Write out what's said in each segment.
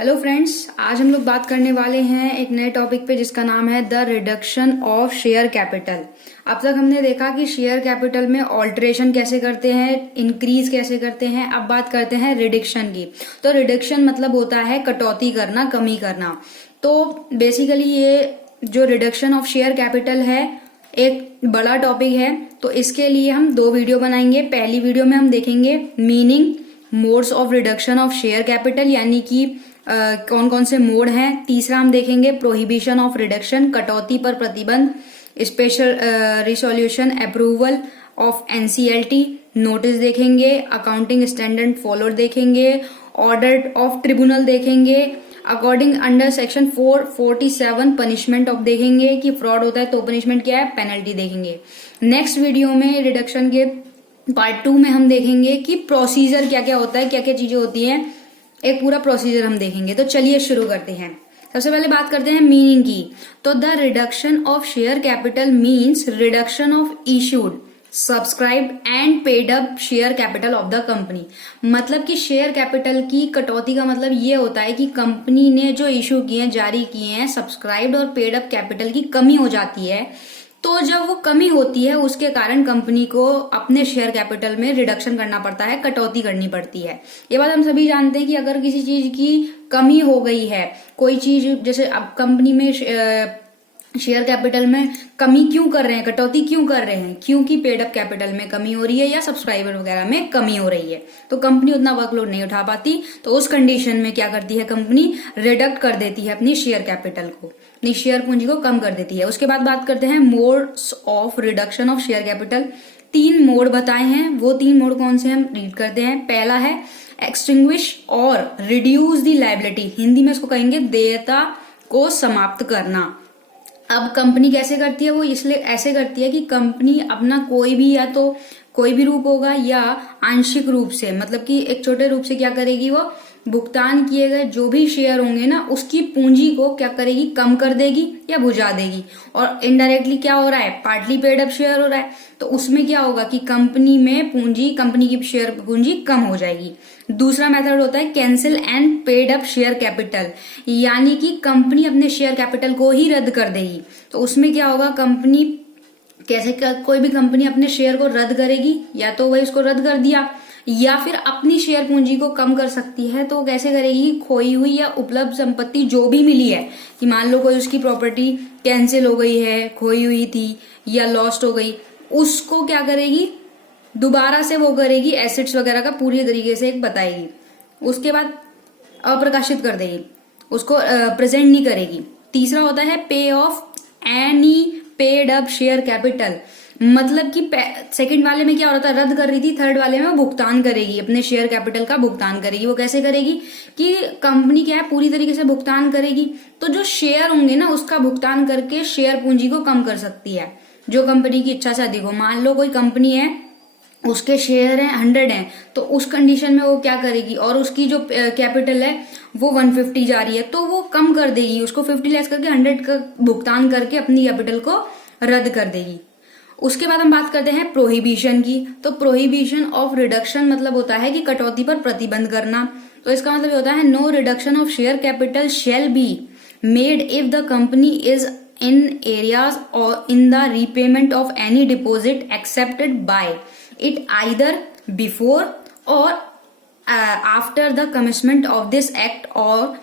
Hello friends, आज हम लोग बात करने वाले हैं एक नए टॉपिक पे जिसका नाम है the reduction of share capital. अब तक हमने देखा कि शेयर कैपिटल में ऑल्टरेशन कैसे करते हैं, इंक्रीज कैसे करते हैं। अब बात करते हैं रिडक्शन की। तो रिडक्शन मतलब होता है कटौती करना, कमी करना। तो बेसिकली ये जो रिडक्शन ऑफ शेयर कैपिटल है एक बड़ा टॉपिक है। तो इसके लिए हम दो वीडियो बनाएंगे। पहली वीडियो में हम देखेंगे meaning, modes of reduction of share capital, यानी कि कौन कौन से मोड हैं। तीसरा हम देखेंगे प्रोहिबिशन ऑफ रिडक्शन, कटौती पर प्रतिबंध, special resolution, approval of NCLT, notice देखेंगे, अकाउंटिंग स्टैंडर्ड फॉलोड देखेंगे, ऑर्डर ऑफ ट्रिब्यूनल देखेंगे, according under section 447 punishment of देखेंगे कि फ्रॉड होता है तो पनिशमेंट क्या है, पेनल्टी देखेंगे। नेक्स्ट वीडियो में रिडक्शन के पार्ट 2 में हम देखेंगे कि प्रोसीजर क्या क्या होता है, क्या क्या चीजें होती हैं, एक पूरा प्रोसीजर हम देखेंगे। तो चलिए शुरू करते हैं। सबसे पहले बात करते हैं मीनिंग की। तो the reduction of share capital means reduction of issued, subscribe and paid up share capital of the company. मतलब कि शेयर कैपिटल की कटौती का मतलब ये होता है कि कंपनी ने जो इश्यू किए हैं, जारी किए हैं, सब्सक्राइब्ड और पेड अप कैपिटल की कमी हो जाती है। तो जब वो कमी होती है उसके कारण कंपनी को अपने शेयर कैपिटल में रिडक्शन करना पड़ता है, कटौती करनी पड़ती है। ये बात हम सभी जानते हैं कि अगर किसी चीज की कमी हो गई है, कोई चीज जैसे अब कंपनी में शेयर कैपिटल में कमी क्यों कर रहे हैं, कटौती क्यों कर रहे हैं, क्योंकि पेड अप कैपिटल में कमी हो रही है या सब्सक्राइबर वगैरह में कमी हो रही है। तो कंपनी उतना वर्कलोड नहीं उठा पाती। तो उस कंडीशन में क्या करती है कंपनी, रिडक्ट कर देती है अपनी शेयर कैपिटल को, अपनी शेयर पूंजी को कम कर देती है। उसके बाद बात करते हैं modes of reduction of share capital. 3 mode बताए हैं। वो 3 मोड कौन से हम रीड करते हैं। पहला है एक्सटिंग्विश और रिड्यूस दी लायबिलिटी, हिंदी में इसको कहेंगे देयता को समाप्त करना। अब कंपनी कैसे करती है, वो इसलिए ऐसे करती है कि कंपनी अपना कोई भी, या तो कोई भी रूप होगा या आंशिक रूप से, मतलब कि एक छोटे रूप से क्या करेगी, वो भुगतान किए गए जो भी शेयर होंगे ना उसकी पूंजी को क्या करेगी, कम कर देगी या बुझा देगी। और इनडायरेक्टली क्या हो रहा है, पार्टली पेड अप शेयर हो रहा है। तो उसमें क्या होगा कि कंपनी में पूंजी, कंपनी की शेयर पूंजी कम हो जाएगी। दूसरा मेथड होता है cancel and paid up share capital, यानी कि कंपनी अपने शेयर कैपिटल को ही रद्द कर देगी। तो उसमें क्या होगा, कंपनी कैसे, कोई भी कंपनी अपने शेयर को रद्द करेगी, या तो वही उसको रद्द कर दिया, या फिर अपनी शेयर पूंजी को कम कर सकती है। तो कैसे करेगी, खोई हुई या उपलब्ध संपत्ति जो भी मिली है, कि मान लो कोई उसकी प्रॉपर्टी कैंसिल हो गई है, खोई हुई थी या लॉस्ट हो गई, उसको क्या करेगी, दोबारा से वो करेगी, एसेट्स वगैरह का पूरी तरीके से एक बताएगी। उसके बाद अप्रकाशित कर देगी, उसको प्रेजेंट नहीं करेगी। तीसरा होता है पे of any paid up share capital, मतलब कि सेकंड वाले में क्या हो रहा था, रद्द कर रही थी, थर्ड वाले में वो भुगतान करेगी, अपने शेयर कैपिटल का भुगतान करेगी। वो कैसे करेगी कि कंपनी क्या है, पूरी तरीके से भुगतान करेगी। तो जो शेयर होंगे ना उसका भुगतान करके शेयर पूंजी को कम कर सकती है, जो कंपनी की इच्छा से अधिक हो। मान लो कोई कंपनी है, उसके शेयर हैं 100 हैं, तो उस कंडीशन में वो क्या करेगी, और उसकी जो कैपिटल है वो 150 जा रही है, तो वो कम कर देगी, उसको 50 लेस करके 100 का भुगतान करके अपनी कैपिटल को रद्द कर देगी। उसके बाद हम बात करते हैं प्रोहिबिशन की। तो प्रोहिबिशन ऑफ रिडक्शन मतलब होता है कि कटौती पर प्रतिबंध करना। तो इसका मतलब होता है no reduction of share capital shall be made if the company is in arrears or in the repayment of any deposit accepted by it either before or after the commitment of this act or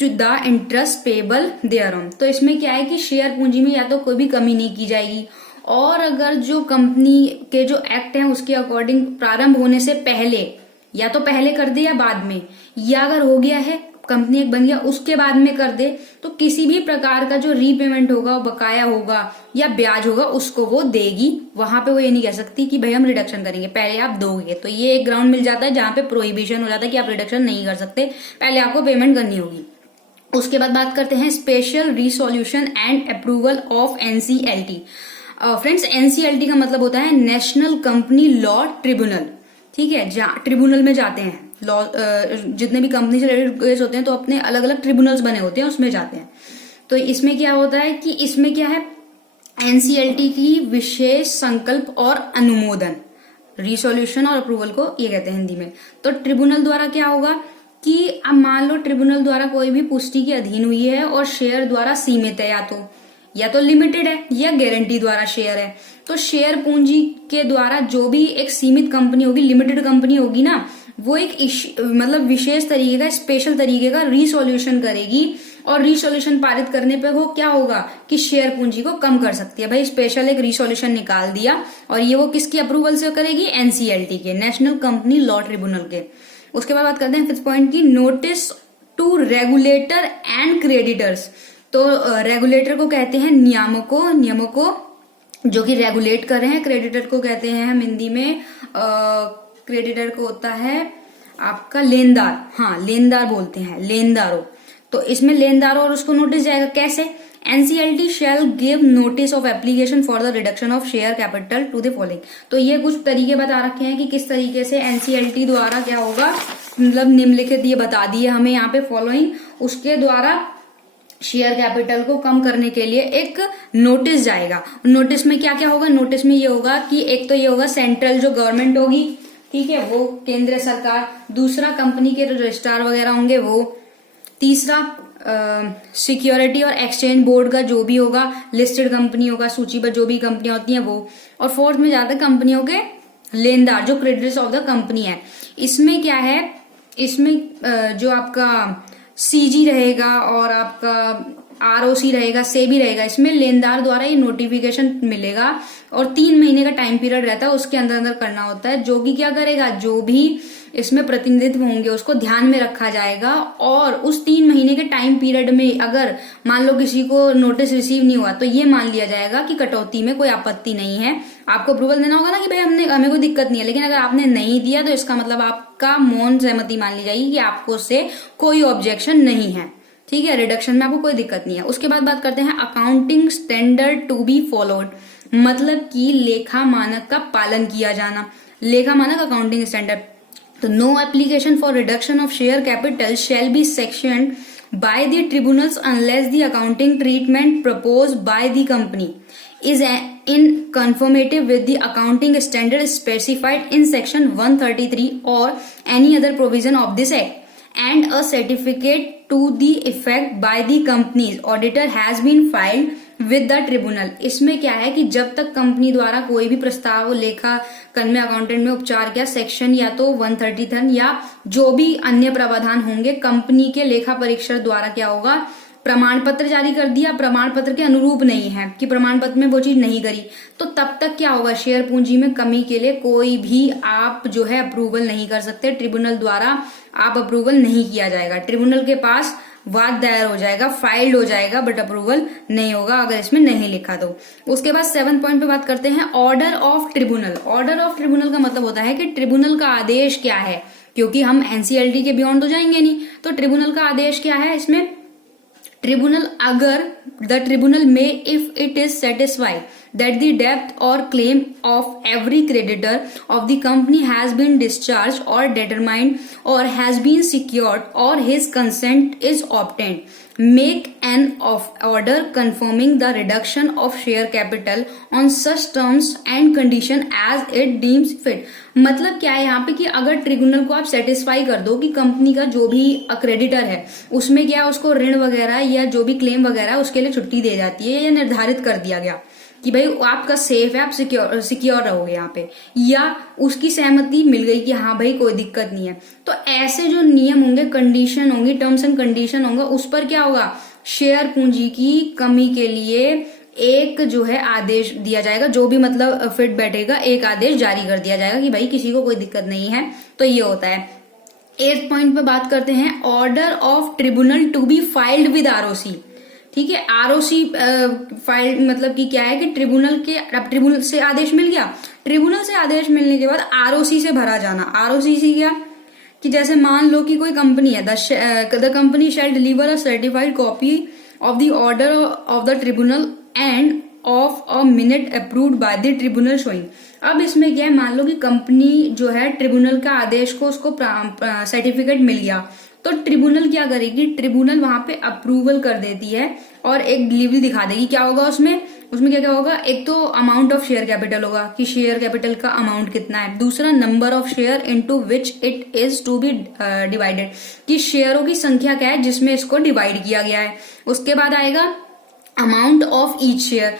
to the interest payable thereon. तो इसमें क्या है कि share पूंजी में या तो कोई भी कमी नहीं की जाएगी, और अगर जो कंपनी के जो एक्ट हैं उसके अकॉर्डिंग प्रारंभ होने से पहले, या तो पहले कर दे या बाद में, या अगर हो गया है कंपनी एक बन गया उसके बाद में कर दे, तो किसी भी प्रकार का जो रीपेमेंट होगा, बकाया होगा या ब्याज होगा उसको वो देगी। वहां पे वो ये नहीं कह सकती कि भाई हम रिडक्शन करेंगे, पहले आप दोगे। तो ये एक ग्राउंड मिल जाता है जहां पे प्रोहिबिशन हो जाता है कि आप रिडक्शन नहीं कर सकते, पहले आपको पेमेंट करनी होगी। उसके बाद बात करते हैं special resolution and approval of NCLT. Friends, NCLT का मतलब होता है नेशनल कंपनी लॉ ट्रिब्यूनल। ठीक है, जहाँ ट्रिब्यूनल में जाते हैं लॉ, जितने भी कंपनी से रिलेटेड केस होते हैं तो अपने अलग अलग ट्रिब्यूनल्स बने होते हैं, उसमें जाते हैं। तो इसमें क्या होता है कि इसमें क्या है, एनसीएलटी की विशेष संकल्प और अनुमोदन, रिसोल्यूशन और अप्रूवल को ये कहते हैं हिंदी में। तो ट्रिब्यूनल द्वारा क्या होगा कि अब मान लो ट्रिब्यूनल द्वारा कोई भी पुष्टि के अधीन हुई है और शेयर द्वारा सीमित है, या तो लिमिटेड है या गारंटी द्वारा शेयर है, तो शेयर पूंजी के द्वारा जो भी एक सीमित कंपनी होगी, लिमिटेड कंपनी होगी ना, वो एक मतलब विशेष तरीके का, स्पेशल तरीके का रिसोल्यूशन करेगी, और रिसोल्यूशन पारित करने पे वो क्या होगा कि शेयर पूंजी को कम कर सकती है। भाई स्पेशल एक रिसोल्यूशन निकाल दिया, और ये वो किसकी अप्रूवल से करेगी, एनसीएलटी के, नेशनल कंपनी लॉ ट्रिब्यूनल के। उसके बाद बात करते हैं 5th पॉइंट की, notice to regulator and creditors. तो रेगुलेटर को कहते हैं नियामकों को जो कि रेगुलेट कर रहे हैं, क्रेडिटर को कहते हैं हम हिंदी में क्रेडिटर को होता है आपका लेनदार, हाँ लेनदार बोलते हैं, लेनदारों। तो इसमें लेनदारों और उसको नोटिस जाएगा कैसे, NCLT shall give notice of application for the reduction of share capital to the following. तो ये कुछ तरीके बता रखे हैं कि किस तरीके से एनसीएलटी द्वारा क्या होगा, मतलब निम्नलिखित ये बता दिए हमें यहाँ पे फॉलोइंग, उसके द्वारा शेयर कैपिटल को कम करने के लिए एक नोटिस जाएगा। नोटिस में क्या क्या होगा, नोटिस में ये होगा कि एक तो ये होगा सेंट्रल जो गवर्नमेंट होगी, ठीक है, वो केंद्र सरकार, दूसरा कंपनी के रजिस्ट्रार वगैरह होंगे वो, तीसरा सिक्योरिटी और एक्सचेंज बोर्ड का जो भी होगा, लिस्टेड कंपनी होगा, सूचीबद्ध जो भी कंपनियां होती हैं वो, और फोर्थ में जाता है कंपनियों के लेनदार जो क्रेडिटर्स ऑफ द कंपनी है। इसमें क्या है, इसमें जो आपका सीजी रहेगा और आपका आरओसी रहेगा, सेबी रहेगा, इसमें लेनदार द्वारा ये नोटिफिकेशन मिलेगा, और 3 महीने का टाइम पीरियड रहता है, उसके अंदर अंदर करना होता है। जो कि क्या करेगा, जो भी इसमें प्रतिनिधित्व होंगे उसको ध्यान में रखा जाएगा, और उस 3 महीने के टाइम पीरियड में अगर मान लो किसी को नोटिस रिसीव नहीं हुआ तो ये मान लिया जाएगा कि कटौती में कोई आपत्ति नहीं है। आपको अप्रूवल देना होगा ना कि भाई हमें कोई दिक्कत नहीं है, लेकिन अगर आपने नहीं दिया तो इसका मतलब आपका मौन सहमति मान ली जाएगी कि आपको उससे कोई ऑब्जेक्शन नहीं है, ठीक है, रिडक्शन में आपको कोई दिक्कत नहीं है। उसके बाद बात करते हैं accounting standard to be followed, मतलब कि लेखा मानक का पालन किया जाना, लेखा मानक अकाउंटिंग स्टैंडर्ड। तो no application for reduction of share capital shall be sanctioned by the tribunals unless the accounting treatment proposed by the company is in conformity with the accounting standard specified in section 133 or any other provision of this act, and a certificate to the effect by the company's auditor has been filed with the tribunal. इसमें क्या है कि जब तक company द्वारा कोई भी प्रस्ताव लेखाकरण में अकाउंटेंट में उपचार किया, सेक्शन या तो 133 या जो भी अन्य प्रावधान होंगे, कंपनी के लेखा परीक्षक द्वारा क्या होगा, प्रमाण पत्र जारी कर दिया, प्रमाण पत्र के अनुरूप नहीं है कि प्रमाण पत्र में वो चीज नहीं करी, तो तब तक क्या होगा, शेयर पूंजी में कमी के लिए कोई भी आप जो है अप्रूवल नहीं कर सकते, ट्रिब्यूनल द्वारा आप अप्रूवल नहीं किया जाएगा, ट्रिब्यूनल के पास वाद दायर हो जाएगा, फाइल्ड हो जाएगा, बट अप्रूवल नहीं होगा अगर इसमें नहीं लिखा तो। उसके बाद 7 पॉइंट पे बात करते हैं order of tribunal. Order of tribunal का मतलब होता है कि ट्रिब्यूनल का आदेश क्या है, क्योंकि हम एनसीएलटी के बियॉन्ड तो जाएंगे नहीं, तो ट्रिब्यूनल का आदेश क्या है इसमें, ट्रिब्यूनल अगर द ट्रिब्यूनल में if it is satisfied that the debt or claim of every creditor of the company has been discharged or determined or has been secured or his consent is obtained, make an order confirming the reduction of share capital on such terms and condition as it deems fit। मतलब क्या है यहाँ पे कि अगर tribunal को आप satisfy कर दो कि कंपनी का जो भी क्रेडिटर है उसमें क्या उसको ऋण वगैरह या जो भी क्लेम वगैरह उसके लिए छुट्टी दे जाती है, या निर्धारित कर दिया गया कि भाई आपका सेफ है, आप सिक्योर रहोगे यहाँ पे, या उसकी सहमति मिल गई कि हाँ भाई कोई दिक्कत नहीं है, तो ऐसे जो नियम होंगे, कंडीशन होंगी, टर्म्स एंड कंडीशन होंगे, उस पर क्या होगा, शेयर पूंजी की कमी के लिए एक जो है आदेश दिया जाएगा, जो भी मतलब फिट बैठेगा एक आदेश जारी कर दिया जाएगा कि भाई किसी को कोई दिक्कत नहीं है। तो ये होता है। 8 पॉइंट पे बात करते हैं order of tribunal to be filed with ROC. ठीक है, आरओसी फाइल मतलब कि क्या है कि ट्रिब्यूनल से आदेश मिल गया, ट्रिब्यूनल से आदेश मिलने के बाद आरओसी से भरा जाना। आरओसी से क्या कि जैसे मान लो कि कोई कंपनी है, the company shall deliver a certified copy of the order of the tribunal end of a minute approved by the tribunal showing. अब इसमें क्या है, मान लो कि कंपनी जो है ट्रिब्यूनल का आदेश को उसको सर्टिफिकेट मिल गया तो ट्रिब्यूनल क्या करेगी, ट्रिब्यूनल वहां पे अप्रूवल कर देती है और एक डिलीवरी दिखा देगी। क्या होगा उसमें क्या क्या होगा, एक तो अमाउंट ऑफ शेयर कैपिटल होगा कि शेयर कैपिटल का अमाउंट कितना है, दूसरा number of share into which it is to be divided, कि शेयरों की संख्या क्या है जिसमें इसको डिवाइड किया गया है। उसके बाद आएगा अमाउंट ऑफ ईच शेयर,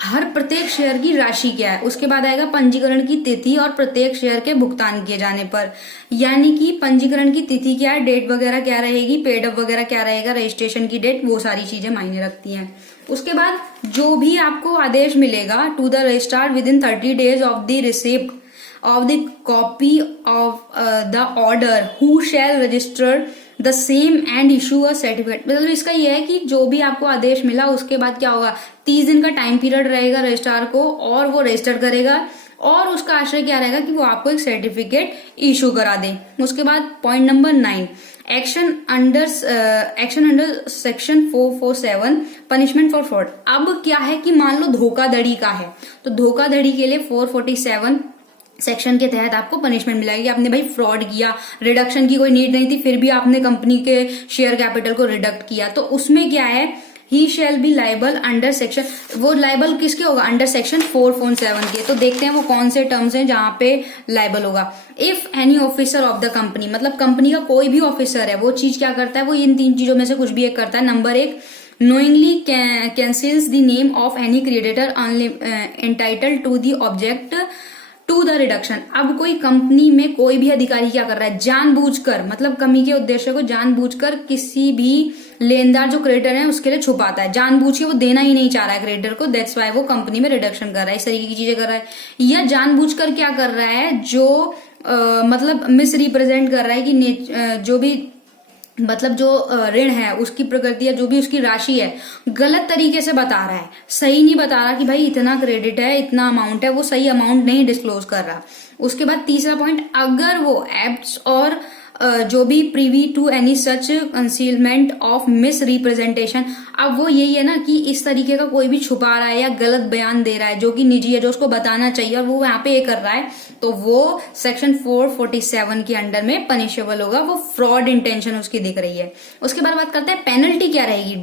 हर प्रत्येक शेयर की राशि क्या है। उसके बाद आएगा पंजीकरण की तिथि और प्रत्येक शेयर के भुगतान किए जाने पर, यानी कि पंजीकरण की तिथि क्या है, डेट वगैरह क्या रहेगी, पेड अप वगैरह क्या रहेगा, रजिस्ट्रेशन की डेट, वो सारी चीजें मायने रखती हैं। उसके बाद जो भी आपको आदेश मिलेगा to the registrar within 30 days of the receipt of the copy of the order who shall register the same and issue a certificate. मतलब इसका यह है कि जो भी आपको आदेश मिला उसके बाद क्या होगा, 30 दिन का टाइम पीरियड रहेगा रजिस्ट्रार को और वो रजिस्टर करेगा और उसका आशय क्या रहेगा कि वो आपको एक सर्टिफिकेट इशू करा दे। उसके बाद point number 9, action under section 447 punishment for fraud. अब क्या है कि मान लो धोखाधड़ी का है, तो धोखाधड़ी के लिए 447 सेक्शन के तहत आपको पनिशमेंट मिलेगी। आपने भाई फ्रॉड किया, रिडक्शन की कोई नीड नहीं थी, फिर भी आपने कंपनी के शेयर कैपिटल को रिडक्ट किया, तो उसमें क्या है, he shall be liable under section, वो लाइबल किसके होगा, अंडर सेक्शन 447 के। तो देखते हैं वो कौन से टर्म्स हैं जहां पे लाइबल होगा। If any officer of the company, मतलब कंपनी का कोई भी ऑफिसर है, वो चीज क्या करता है, वो इन 3 चीजों में से कुछ भी एक करता है। Number 1, knowingly cancels the name of any creditor entitled to the object to the reduction. अब कोई कंपनी में कोई भी अधिकारी क्या कर रहा है, जानबूझकर, मतलब कमी के उद्देश्य को जानबूझकर किसी भी लेनदार जो क्रेडिटर है उसके लिए छुपाता है, जानबूझ के वो देना ही नहीं चाह रहा है क्रेडिटर को, दैट्स वाई वो कंपनी में रिडक्शन कर रहा है, इस तरीके की चीजें कर रहा है। या जानबूझकर क्या कर रहा है, जो मतलब मिस रिप्रेजेंट कर रहा है कि जो भी मतलब जो ऋण है उसकी प्रकृति या जो भी उसकी राशि है गलत तरीके से बता रहा है, सही नहीं बता रहा कि भाई इतना क्रेडिट है, इतना अमाउंट है, वो सही अमाउंट नहीं डिस्क्लोज कर रहा। उसके बाद तीसरा पॉइंट, अगर वो एक्ट्स और जो भी privy to any such concealment of misrepresentation, अब वो यही है ना कि इस तरीके का कोई भी छुपा रहा है या गलत बयान दे रहा है जो कि निजी है, जो उसको बताना चाहिए और वो यहाँ पे ये कर रहा है, तो वो सेक्शन 447 के अंडर में पनिशेबल होगा, वो फ्रॉड इंटेंशन उसकी दिख रही है। उसके बाद बात करते हैं पेनल्टी क्या रहेगी,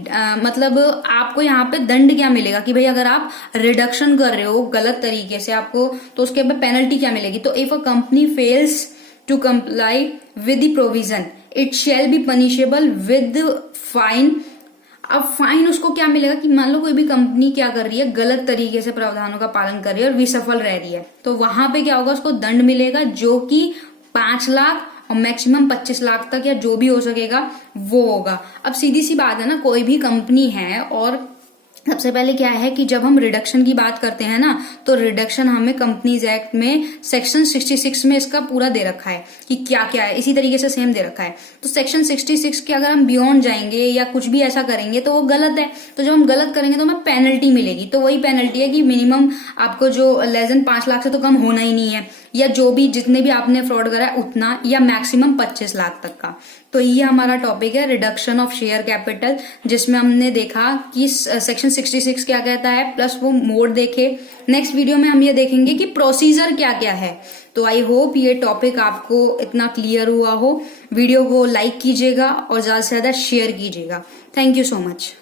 मतलब आपको यहाँ पे दंड क्या मिलेगा कि भाई अगर आप रिडक्शन कर रहे हो गलत तरीके से आपको, तो उसके बाद पेनल्टी क्या मिलेगी। तो if a company fails to comply with the provision it shall be punishable with fine। अब फाइन उसको क्या मिलेगा कि मान लो कोई भी कंपनी क्या कर रही है, गलत तरीके से प्रावधानों का पालन कर रही है और विसफल रह रही है, तो वहां पे क्या होगा, उसको दंड मिलेगा जो कि 5 लाख और मैक्सिमम 25 लाख तक या जो भी हो सकेगा वो होगा। अब सीधी सी बात है ना, कोई भी कंपनी है और सबसे पहले क्या है कि जब हम रिडक्शन की बात करते हैं ना, तो रिडक्शन हमें कंपनीज एक्ट में सेक्शन 66 में इसका पूरा दे रखा है कि क्या क्या है, इसी तरीके से सेम दे रखा है। तो सेक्शन 66 के अगर हम बियॉन्ड जाएंगे या कुछ भी ऐसा करेंगे तो वो गलत है, तो जब हम गलत करेंगे तो हमें पेनल्टी मिलेगी। तो वही पेनल्टी है कि मिनिमम आपको जो लेस देन 5 लाख से तो कम होना ही नहीं है, या जो भी जितने भी आपने फ्रॉड करा है उतना, या मैक्सिमम 25 लाख तक का। तो ये हमारा टॉपिक है रिडक्शन ऑफ शेयर कैपिटल, जिसमें हमने देखा कि सेक्शन 66 क्या कहता है प्लस वो मोड देखे। नेक्स्ट वीडियो में हम ये देखेंगे कि प्रोसीजर क्या क्या है। तो आई होप ये टॉपिक आपको इतना क्लियर हुआ हो। वीडियो को लाइक कीजिएगा और ज्यादा से ज्यादा शेयर कीजिएगा। Thank you so much.